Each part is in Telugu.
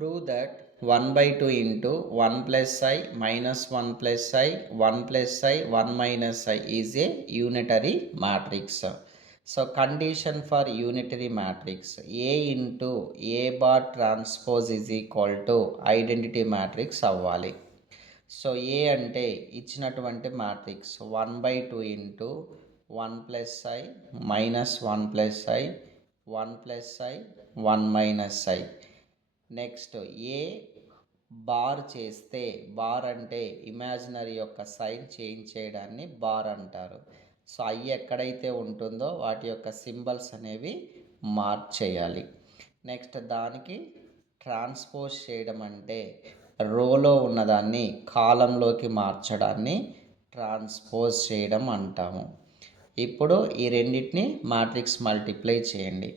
Prove that 1 by 2 into 1 plus I minus 1 plus I 1 plus I 1 minus I is a unitary matrix. So condition for unitary matrix A into A bar transpose is equal to identity matrix అవ్వాలి. సో ఏ అంటే ఇచ్చినటువంటి matrix 1 by 2 into 1 plus i minus 1 plus i 1 plus i 1 minus i. Next A bar చేస్తే, బార్ అంటే ఇమాజినరీ యొక్క సైన్ చేంజ్ చేయడాన్ని బార్ అంటారు. సో ఐ ఎక్కడైతే ఉంటుందో వాటి యొక్క సింబల్స్ అనేవి మార్చేయాలి. నెక్స్ట్ దానికి ట్రాన్స్పోజ్ చేయడం అంటే రోలో ఉన్నదాన్ని కాలంలోకి మార్చడాన్ని ట్రాన్స్పోజ్ చేయడం అంటాము. ఇప్పుడు ఈ రెండింటిని మ్యాట్రిక్స్ మల్టిప్లై చేయండి.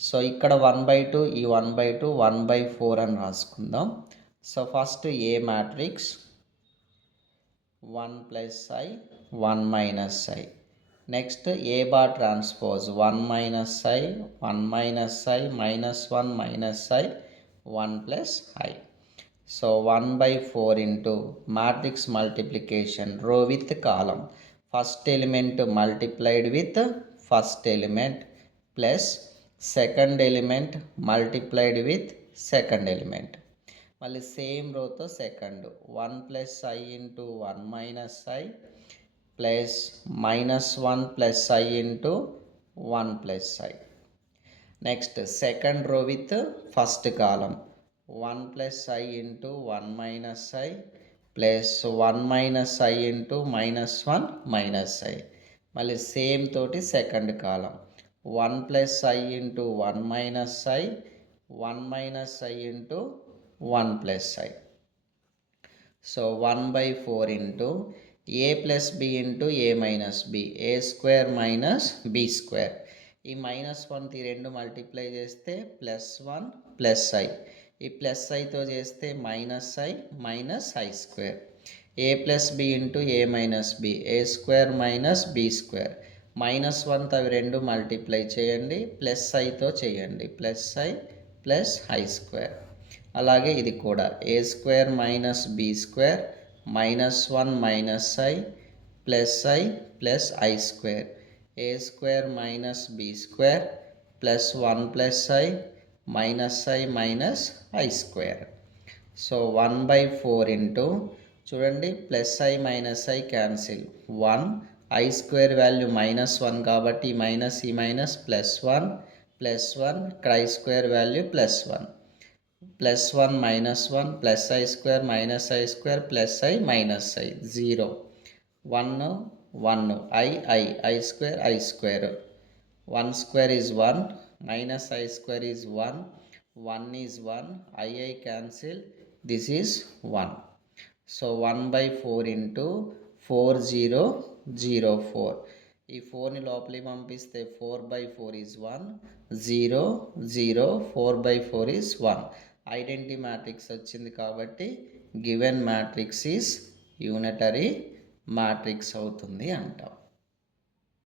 సో ఇక్కడ 1/2 ఈ 1/2 1/4 అని రాసుకుందాం. So first A matrix 1 plus i 1 minus i. Next A bar transpose 1 minus I 1 minus i minus 1 minus I 1 plus I. So 1/4 into matrix multiplication row with column. First element multiplied with first element plus second element multiplied with second element. మళ్ళీ సేమ్ రోతో second 1 plus I into 1 minus I plus minus 1 plus I into 1 plus I. Next second row with first column 1 plus I into 1 minus I plus 1 minus I into minus 1 minus I. మళ్ళీ సేమ్ తోటి second column 1 plus I into 1 minus I 1 minus I into 1 plus I. So 1/4 into A plus B into A minus B A square minus B square. ఈ మైనస్ 1 రెండు మల్టిప్లై చేస్తే ప్లస్ 1 ప్లస్ ఐ. ఈ ప్లస్ ఐతో చేస్తే minus i minus i square. A plus B into A minus B A square minus B square. Minus 1 అవి రెండు మల్టిప్లై చేయండి, ప్లస్ ఐతో చేయండి, plus i plus i square. అలాగే ఇది కూడా a square minus B square minus 1 minus I plus i plus i square. A square minus B square plus 1 plus i minus i minus i square. So 1/4 into చూడండి plus i minus I cancel 1 I square value minus 1 కాబట్టి ఈ మైనస్ ప్లస్ 1 ప్లస్ 1 ఇక్కడ I square value plus 1 plus 1 minus 1 plus i square minus i square plus i minus I 0 1 1 I square I square 1 square is 1 minus i square is 1 1 is 1 I cancel this is 1. So 1/4 into 4004. ఈ 4ని లోపలికి పంపిస్తే 4/4 ఈజ్ 1 0 0 4/4 ఈజ్ 1. ఐడెంటిటీ మ్యాట్రిక్స్ వచ్చింది కాబట్టి given matrix is unitary matrix అవుతుంది అంటాం.